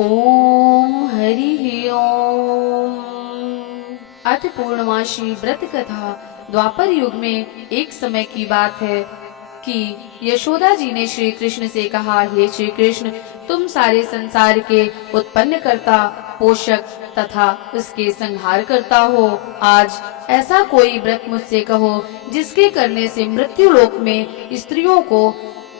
ओम हरि ओम। अथ पूर्णमासी व्रत कथा। द्वापर युग में एक समय की बात है कि यशोदा जी ने श्री कृष्ण से कहा, हे श्री कृष्ण, तुम सारे संसार के उत्पन्न करता, पोषक तथा उसके संहार करता हो। आज ऐसा कोई व्रत मुझसे कहो जिसके करने से मृत्यु लोक में स्त्रियों को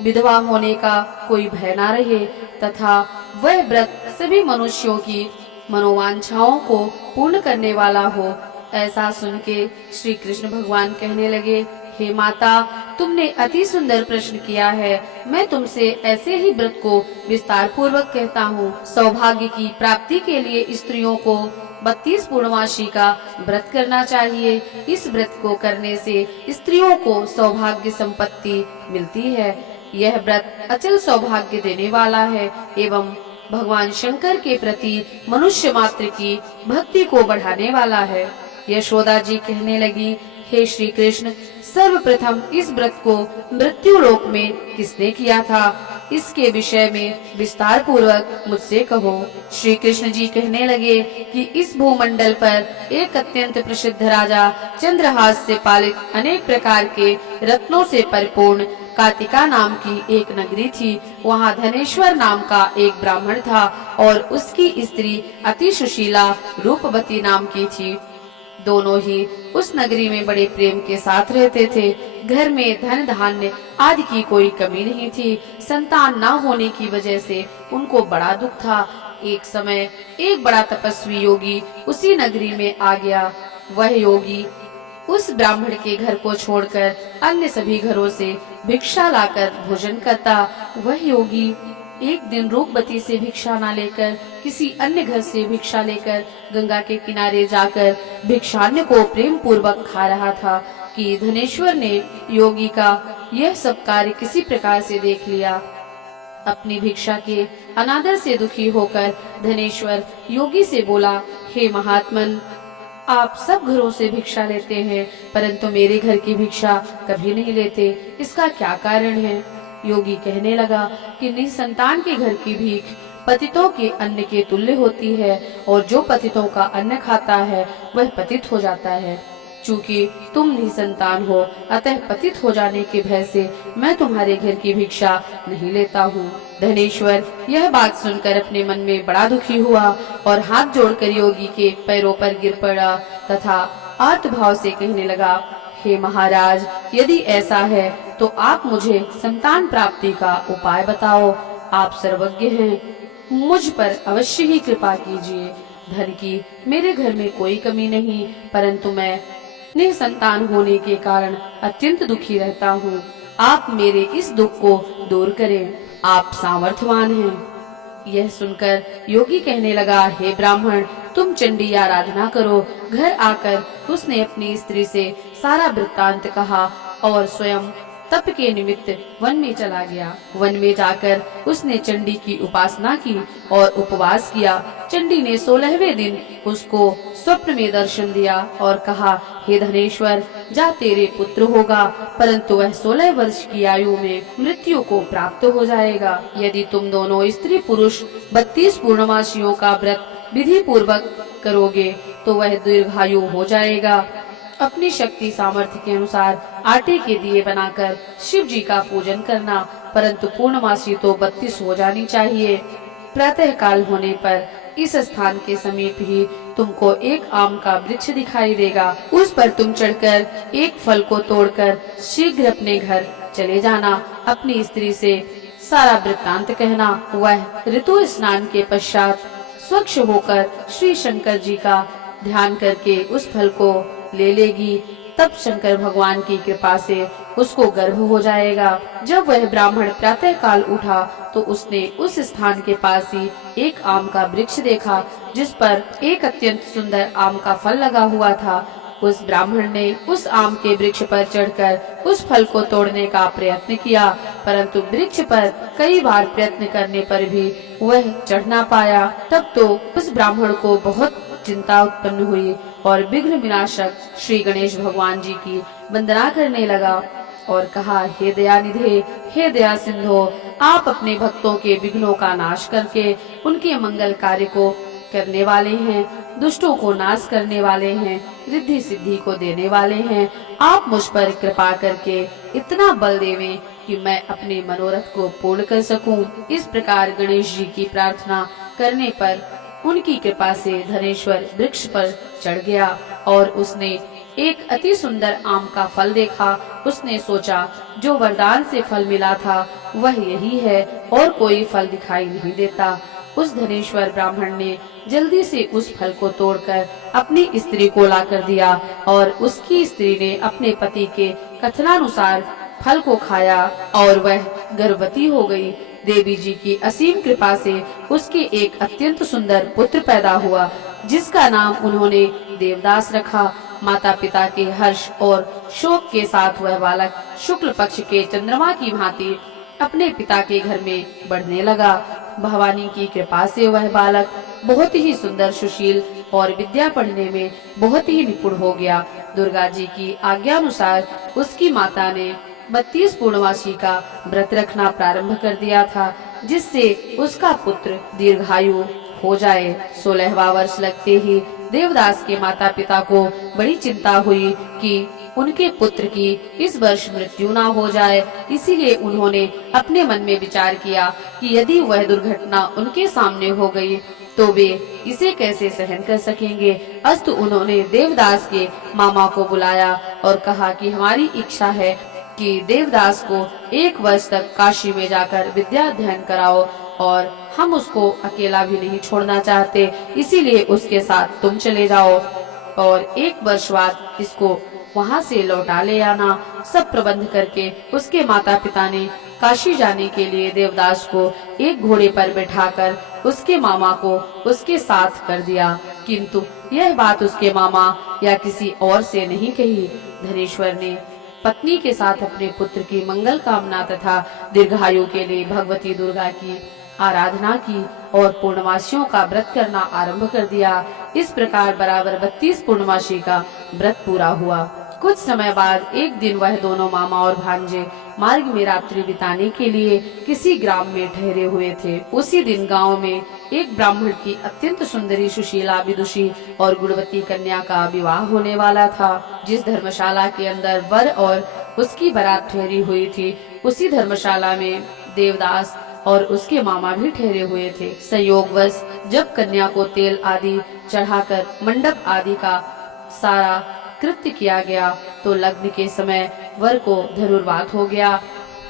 विधवा होने का कोई भय ना रहे तथा वह व्रत सभी मनुष्यों की मनोवांछाओं को पूर्ण करने वाला हो। ऐसा सुन के श्री कृष्ण भगवान कहने लगे, हे माता, तुमने अति सुंदर प्रश्न किया है। मैं तुमसे ऐसे ही व्रत को विस्तार पूर्वक कहता हूँ। सौभाग्य की प्राप्ति के लिए स्त्रियों को 32 पूर्णमासी का व्रत करना चाहिए। इस व्रत को करने से स्त्रियों को सौभाग्य संपत्ति मिलती है। यह व्रत अचल सौभाग्य देने वाला है एवं भगवान शंकर के प्रति मनुष्य मात्र की भक्ति को बढ़ाने वाला है। यशोदा जी कहने लगी, हे श्री कृष्ण, सर्वप्रथम इस व्रत को मृत्यु लोक में किसने किया था, इसके विषय में विस्तार पूर्वक मुझसे कहो। श्री कृष्ण जी कहने लगे कि इस भूमंडल पर एक अत्यंत प्रसिद्ध राजा चंद्रहास से पालित अनेक प्रकार के रत्नों से परिपूर्ण कातिका नाम की एक नगरी थी। वहाँ धनेश्वर नाम का एक ब्राह्मण था और उसकी स्त्री अति सुशीला रूपवती नाम की थी। दोनों ही उस नगरी में बड़े प्रेम के साथ रहते थे। घर में धन धान्य आदि की कोई कमी नहीं थी। संतान न होने की वजह से उनको बड़ा दुख था। एक समय एक बड़ा तपस्वी योगी उसी नगरी में आ गया। वह योगी उस ब्राह्मण के घर को छोड़कर अन्य सभी घरों से भिक्षा लाकर भोजन करता। वह योगी एक दिन रूपवती से भिक्षा न लेकर किसी अन्य घर से भिक्षा लेकर गंगा के किनारे जाकर भिक्षान्न को प्रेम पूर्वक खा रहा था कि धनेश्वर ने योगी का यह सब कार्य किसी प्रकार से देख लिया। अपनी भिक्षा के अनादर से दुखी होकर धनेश्वर योगी से बोला, हे महात्मन, आप सब घरों से भिक्षा लेते हैं परंतु मेरे घर की भिक्षा कभी नहीं लेते, इसका क्या कारण है? योगी कहने लगा कि निसंतान के घर की भीख पतितों के अन्न के तुल्य होती है और जो पतितों का अन्न खाता है वह पतित हो जाता है। चूँकि तुम निसंतान हो, अतः पतित हो जाने के भय से मैं तुम्हारे घर की भिक्षा नहीं लेता हूँ। धनेश्वर यह बात सुनकर अपने मन में बड़ा दुखी हुआ और हाथ जोड़कर योगी के पैरों पर गिर पड़ा तथा आर्तभाव से कहने लगा, हे महाराज, यदि ऐसा है तो आप मुझे संतान प्राप्ति का उपाय बताओ। आप सर्वज्ञ हैं, मुझ पर अवश्य ही कृपा कीजिए। धन की मेरे घर में कोई कमी नहीं, परंतु मैं निसंतान होने के कारण अत्यंत दुखी रहता हूँ। आप मेरे इस दुख को दूर करें, आप सामर्थ्यवान हैं। यह सुनकर योगी कहने लगा, हे ब्राह्मण, तुम चंडी आराधना करो। घर आकर उसने अपनी स्त्री से सारा वृत्तांत कहा और स्वयं तप के निमित्त वन में चला गया। वन में जाकर उसने चंडी की उपासना की और उपवास किया। चंडी ने 16वें दिन उसको स्वप्न में दर्शन दिया और कहा, हे धनेश्वर, जा तेरे पुत्र होगा, परंतु वह 16 वर्ष की आयु में मृत्यु को प्राप्त हो जाएगा। यदि तुम दोनों स्त्री पुरुष 32 पूर्णमासियों का व्रत विधि पूर्वक करोगे तो वह दीर्घायु हो जाएगा। अपनी शक्ति सामर्थ्य के अनुसार आटे के दिए बनाकर शिव जी का पूजन करना, परंतु पूर्णमासी तो 32 हो जानी चाहिए। प्रातः काल होने पर इस स्थान के समीप ही तुमको एक आम का वृक्ष दिखाई देगा। उस पर तुम चढ़कर एक फल को तोड़कर शीघ्र अपने घर चले जाना। अपनी स्त्री से सारा वृत्तांत कहना। वह ऋतु स्नान के पश्चात स्वच्छ होकर श्री शंकर जी का ध्यान करके उस फल को ले लेगी। तब शंकर भगवान की कृपा से उसको गर्भ हो जाएगा। जब वह ब्राह्मण प्रातः काल उठा तो उसने उस स्थान के पास ही एक आम का वृक्ष देखा जिस पर एक अत्यंत सुंदर आम का फल लगा हुआ था। उस ब्राह्मण ने उस आम के वृक्ष पर चढ़कर उस फल को तोड़ने का प्रयत्न किया, परंतु वृक्ष पर कई बार प्रयत्न करने पर भी वह चढ़ ना पाया। तब तो उस ब्राह्मण को बहुत चिंता उत्पन्न हुई और विघ्न विनाशक श्री गणेश भगवान जी की वंदना करने लगा और कहा, हे दयानिधे, हे दया सिंधो, आप अपने भक्तों के विघ्नों का नाश करके उनके मंगल कार्य को करने वाले हैं, दुष्टों को नाश करने वाले हैं, रिद्धि सिद्धि को देने वाले हैं। आप मुझ पर कृपा करके इतना बल देवें कि मैं अपने मनोरथ को पूर्ण कर सकूं। इस प्रकार गणेश जी की प्रार्थना करने पर उनकी कृपा से धनेश्वर वृक्ष पर चढ़ गया और उसने एक अति सुंदर आम का फल देखा। उसने सोचा जो वरदान से फल मिला था वह यही है और कोई फल दिखाई नहीं देता। उस धनेश्वर ब्राह्मण ने जल्दी से उस फल को तोड़कर अपनी स्त्री को ला कर दिया और उसकी स्त्री ने अपने पति के कथनानुसार फल को खाया और वह गर्भवती हो गई। देवी जी की असीम कृपा से उसके एक अत्यंत सुंदर पुत्र पैदा हुआ, जिसका नाम उन्होंने देवदास रखा। माता पिता के हर्ष और शोक के साथ वह बालक शुक्ल पक्ष के चंद्रमा की भांति अपने पिता के घर में बढ़ने लगा। भवानी की कृपा से वह बालक बहुत ही सुंदर, सुशील और विद्या पढ़ने में बहुत ही निपुण हो गया। दुर्गा जी की आज्ञानुसार उसकी माता ने 32 पूर्णमासी का व्रत रखना प्रारंभ कर दिया था, जिससे उसका पुत्र दीर्घायु हो जाए। 16वां वर्ष लगते ही देवदास के माता पिता को बड़ी चिंता हुई कि उनके पुत्र की इस वर्ष मृत्यु ना हो जाए। इसीलिए उन्होंने अपने मन में विचार किया कि यदि वह दुर्घटना उनके सामने हो गई तो वे इसे कैसे सहन कर सकेंगे। अस्तु उन्होंने देवदास के मामा को बुलाया और कहा कि हमारी इच्छा है कि देवदास को 1 वर्ष तक काशी में जाकर विद्या अध्ययन कराओ और हम उसको अकेला भी नहीं छोड़ना चाहते, इसीलिए उसके साथ तुम चले जाओ और 1 वर्ष बाद इसको वहाँ से लौटा ले आना। सब प्रबंध करके उसके माता पिता ने काशी जाने के लिए देवदास को एक घोड़े पर बैठाकर उसके मामा को उसके साथ कर दिया, किंतु यह बात उसके मामा या किसी और से नहीं कही। धनेश्वर ने पत्नी के साथ अपने पुत्र की मंगल कामना तथा दीर्घायु के लिए भगवती दुर्गा की आराधना की और पूर्णमासियों का व्रत करना आरंभ कर दिया। इस प्रकार बराबर 32 पूर्णमासी का व्रत पूरा हुआ। कुछ समय बाद एक दिन वह दोनों मामा और भांजे मार्ग में रात्रि बिताने के लिए किसी ग्राम में ठहरे हुए थे। उसी दिन गांव में एक ब्राह्मण की अत्यंत सुंदरी, सुशीला, विदुषी और गुणवती कन्या का विवाह होने वाला था। जिस धर्मशाला के अंदर वर और उसकी बारात ठहरी हुई थी, उसी धर्मशाला में देवदास और उसके मामा भी ठहरे हुए थे। संयोगवश जब कन्या को तेल आदि चढ़ाकर मंडप आदि का सारा कृत्य किया गया तो लग्न के समय वर को धनुर्वात हो गया।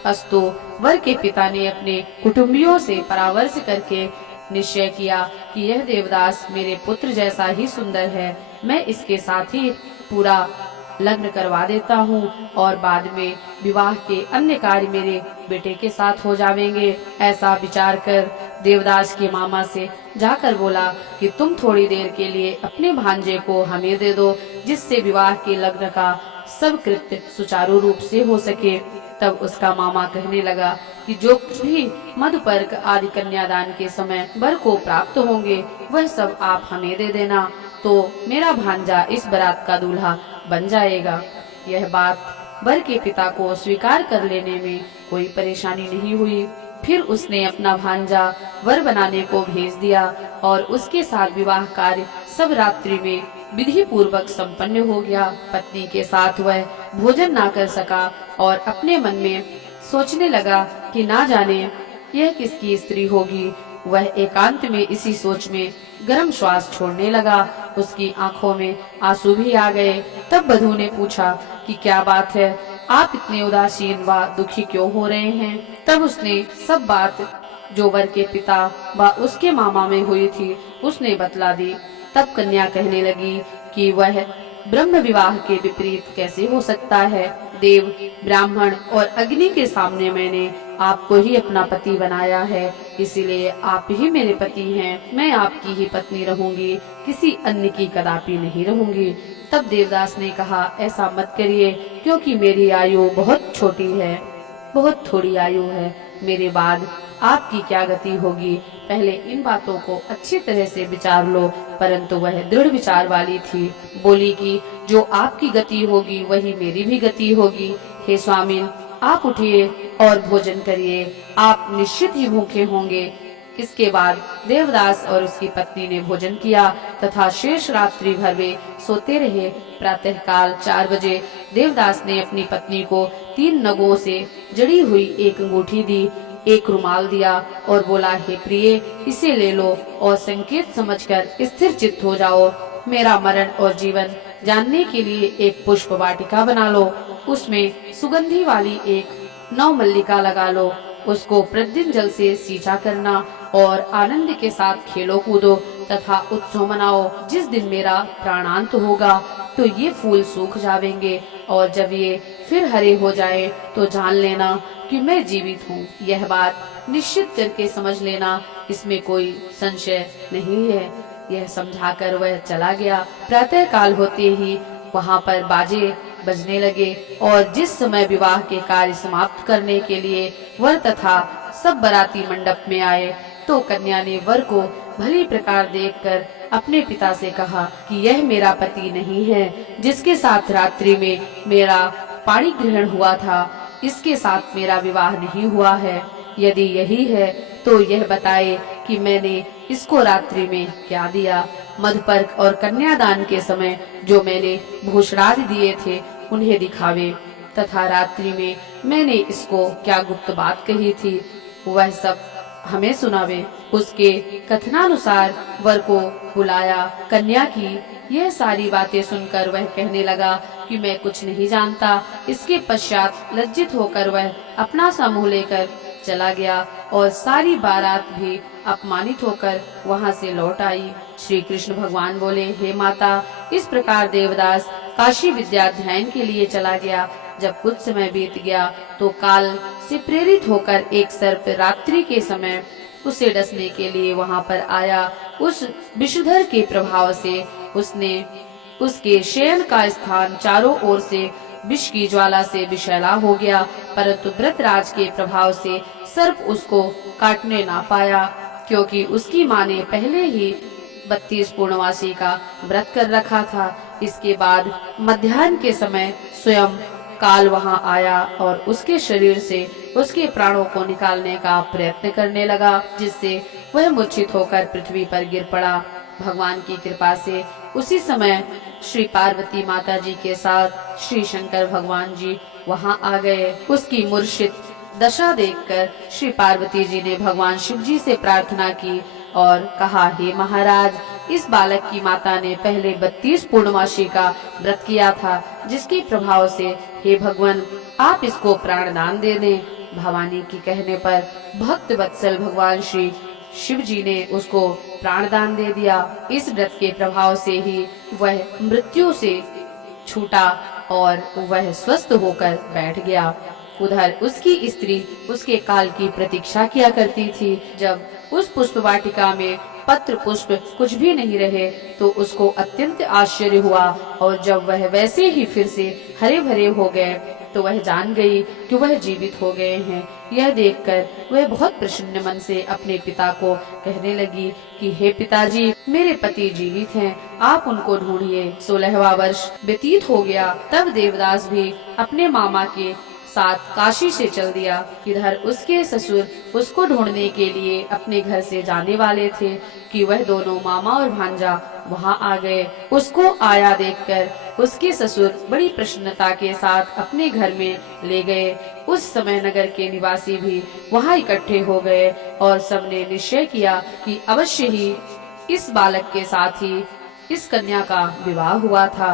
अस्तु वर के पिता ने अपने कुटुंबियों से परामर्श करके निश्चय किया कि यह देवदास मेरे पुत्र जैसा ही सुंदर है, मैं इसके साथ ही पूरा लग्न करवा देता हूँ और बाद में विवाह के अन्य कार्य मेरे बेटे के साथ हो जाएंगे। ऐसा विचार कर देवदास के मामा से जाकर बोला कि तुम थोड़ी देर के लिए अपने भांजे को हमें दे दो, जिससे विवाह के लग्न का सब कृत्य सुचारू रूप से हो सके। तब उसका मामा कहने लगा कि जो कुछ भी मधुपर्क आदि कन्यादान के समय वर को प्राप्त होंगे वह सब आप हमें दे देना, तो मेरा भांजा इस बारात का दूल्हा बन जाएगा। यह बात वर के पिता को स्वीकार कर लेने में कोई परेशानी नहीं हुई। फिर उसने अपना भांजा वर बनाने को भेज दिया और उसके साथ विवाह कार्य सब रात्रि में विधि पूर्वक संपन्न हो गया। पत्नी के साथ वह भोजन ना कर सका और अपने मन में सोचने लगा कि ना जाने यह किसकी स्त्री होगी। वह एकांत में इसी सोच में गर्म श्वास छोड़ने लगा। उसकी आंखों में आंसू भी आ गए। तब बधू ने पूछा कि क्या बात है, आप इतने उदासीन व दुखी क्यों हो रहे हैं। तब उसने सब बात जो वर के पिता व उसके मामा में हुई थी उसने बतला दी। तब कन्या कहने लगी कि वह ब्रह्म विवाह के विपरीत कैसे हो सकता है। देव, ब्राह्मण और अग्नि के सामने मैंने आपको ही अपना पति बनाया है, इसीलिए आप ही मेरे पति हैं। मैं आपकी ही पत्नी रहूंगी, किसी अन्य की कदापि नहीं रहूंगी। तब देवदास ने कहा, ऐसा मत करिए, क्योंकि मेरी आयु बहुत छोटी है, बहुत थोड़ी आयु है। मेरे बाद आपकी क्या गति होगी, पहले इन बातों को अच्छी तरह से विचार लो। परंतु वह दृढ़ विचार वाली थी। बोली कि जो आपकी गति होगी वही मेरी भी गति होगी। हे स्वामिन, आप उठिए और भोजन करिए। आप निश्चित ही भूखे होंगे। इसके बाद देवदास और उसकी पत्नी ने भोजन किया तथा शेष रात्रि भर वे सोते रहे। प्रातः काल 4 बजे देवदास ने अपनी पत्नी को 3 नगों से जड़ी हुई एक अंगूठी दी, एक रुमाल दिया और बोला, हे प्रिय, इसे ले लो और संकेत समझकर स्थिर चित्त हो जाओ। मेरा मरण और जीवन जानने के लिए एक पुष्प वाटिका बना लो, उसमें सुगंधी वाली एक नवमल्लिका लगा लो, उसको प्रतिदिन जल से सींचा करना और आनंद के साथ खेलो कूदो तथा उत्सव मनाओ। जिस दिन मेरा प्राणांत होगा तो ये फूल सूख जावेंगे और जब ये फिर हरे हो जाए तो जान लेना कि मैं जीवित हूँ। यह बात निश्चित करके समझ लेना, इसमें कोई संशय नहीं है। यह समझाकर वह चला गया। प्रातः काल होते ही वहाँ पर बाजे बजने लगे और जिस समय विवाह के कार्य समाप्त करने के लिए वर तथा सब बाराती मंडप में आए तो कन्या ने वर को भली प्रकार देखकर अपने पिता से कहा कि यह मेरा पति नहीं है, जिसके साथ रात्रि में मेरा पाणी ग्रहण हुआ था, इसके साथ मेरा विवाह नहीं हुआ है। यदि यही है तो यह बताए कि मैंने इसको रात्रि में क्या दिया। मधुपर्क और कन्यादान के समय जो मैंने भूषणादि दिए थे उन्हें दिखावे तथा रात्रि में मैंने इसको क्या गुप्त बात कही थी वह सब हमें सुनावे। उसके कथनानुसार वर को बुलाया। कन्या की यह सारी बातें सुनकर वह कहने लगा कि मैं कुछ नहीं जानता। इसके पश्चात लज्जित होकर वह अपना सा मुंह लेकर चला गया और सारी बारात भी अपमानित होकर वहां से लौट आई। श्री कृष्ण भगवान बोले, हे माता, इस प्रकार देवदास काशी विद्याध्ययन के लिए चला गया। जब कुछ समय बीत गया तो काल से प्रेरित होकर एक सर्प रात्रि के समय उसे डसने के लिए वहां पर आया। उस विषधर के प्रभाव से उसने उसके शयन का स्थान चारों ओर से विष की ज्वाला से विषैला हो गया, परंतु व्रतराज के प्रभाव से सर्प उसको काटने ना पाया, क्योंकि उसकी माँ ने पहले ही 32 पूर्णवासी का व्रत कर रखा था। इसके बाद मध्याह्न के समय स्वयं काल वहां आया और उसके शरीर से उसके प्राणों को निकालने का प्रयत्न करने लगा, जिससे वह मूर्छित होकर पृथ्वी पर गिर पड़ा। भगवान की कृपा से उसी समय श्री पार्वती माता जी के साथ श्री शंकर भगवान जी वहां आ गए। उसकी मूर्छित दशा देखकर श्री पार्वती जी ने भगवान शिव जी से प्रार्थना की और कहा, हे महाराज, इस बालक की माता ने पहले 32 पूर्णमासी का व्रत किया था, जिसके प्रभाव से हे भगवान आप इसको प्राणदान दे दें। भवानी की कहने पर भक्त वत्सल भगवान श्री शिव जी ने उसको प्राणदान दे दिया। इस व्रत के प्रभाव से ही वह मृत्यु से छूटा और वह स्वस्थ होकर बैठ गया। उधर उसकी स्त्री उसके काल की प्रतीक्षा किया करती थी। जब उस पुष्प वाटिका में पत्र पुष्प कुछ भी नहीं रहे तो उसको अत्यंत आश्चर्य हुआ और जब वह वैसे ही फिर से हरे भरे हो गए तो वह जान गई कि वह जीवित हो गए हैं। यह देखकर वह बहुत प्रसन्न मन से अपने पिता को कहने लगी कि हे पिताजी, मेरे पति जीवित हैं, आप उनको ढूंढिए। 16वां वर्ष व्यतीत हो गया। तब देवदास भी अपने मामा के साथ काशी से चल दिया। इधर उसके ससुर उसको ढूंढने के लिए अपने घर से जाने वाले थे कि वह दोनों मामा और भांजा वहां आ गए। उसको आया देखकर उसके ससुर बड़ी प्रसन्नता के साथ अपने घर में ले गए। उस समय नगर के निवासी भी वहां इकट्ठे हो गए और सबने निश्चय किया कि अवश्य ही इस बालक के साथ ही इस कन्या का विवाह हुआ था।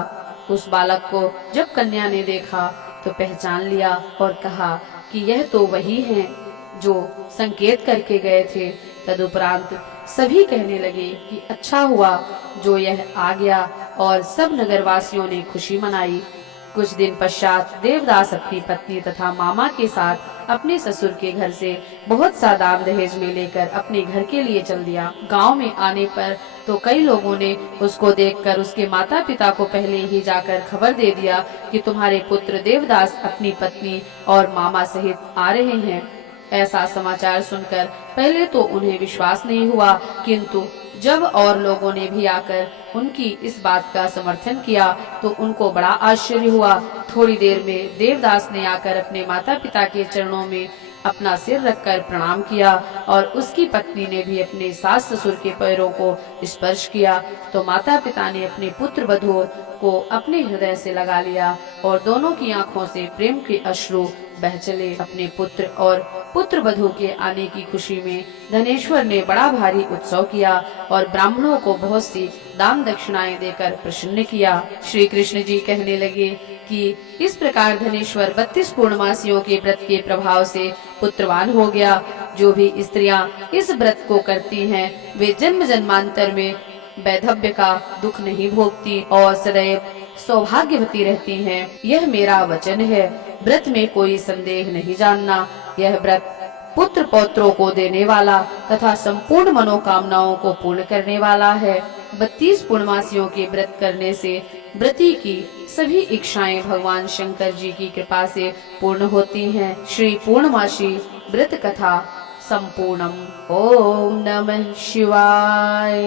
उस बालक को जब कन्या ने देखा तो पहचान लिया और कहा कि यह तो वही है जो संकेत करके गए थे। तदुपरांत सभी कहने लगे कि अच्छा हुआ जो यह आ गया और सब नगरवासियों ने खुशी मनाई। कुछ दिन पश्चात देवदास अपनी पत्नी तथा मामा के साथ अपने ससुर के घर से बहुत सा दान दहेज में लेकर अपने घर के लिए चल दिया। गांव में आने पर तो कई लोगों ने उसको देखकर उसके माता पिता को पहले ही जाकर खबर दे दिया कि तुम्हारे पुत्र देवदास अपनी पत्नी और मामा सहित आ रहे हैं। ऐसा समाचार सुनकर पहले तो उन्हें विश्वास नहीं हुआ, किंतु जब और लोगों ने भी आकर उनकी इस बात का समर्थन किया तो उनको बड़ा आश्चर्य हुआ। थोड़ी देर में देवदास ने आकर अपने माता पिता के चरणों में अपना सिर रखकर प्रणाम किया और उसकी पत्नी ने भी अपने सास ससुर के पैरों को स्पर्श किया तो माता पिता ने अपने पुत्र वधू को अपने हृदय से लगा लिया और दोनों की आंखों से प्रेम के अश्रु बह चले। अपने पुत्र और पुत्र वधू के आने की खुशी में धनेश्वर ने बड़ा भारी उत्सव किया और ब्राह्मणों को बहुत सी दान दक्षिणाएं देकर प्रसन्न किया। श्री कृष्ण जी कहने लगे कि इस प्रकार धनेश्वर 32 पूर्णमासियों के व्रत के प्रभाव से पुत्रवान हो गया। जो भी स्त्रियां इस व्रत को करती हैं वे जन्म जन्मांतर में वैधव्य का दुख नहीं भोगती और सदैव सौभाग्यवती रहती हैं। यह मेरा वचन है, व्रत में कोई संदेह नहीं जानना। यह व्रत पुत्र पौत्रों को देने वाला तथा संपूर्ण मनोकामनाओं को पूर्ण करने वाला है। 32 पूर्णमासियों के व्रत करने से व्रती की सभी इच्छाएं भगवान शंकर जी की कृपा से पूर्ण होती हैं। श्री पूर्णमासी व्रत कथा संपूर्णम। ओम नमः शिवाय।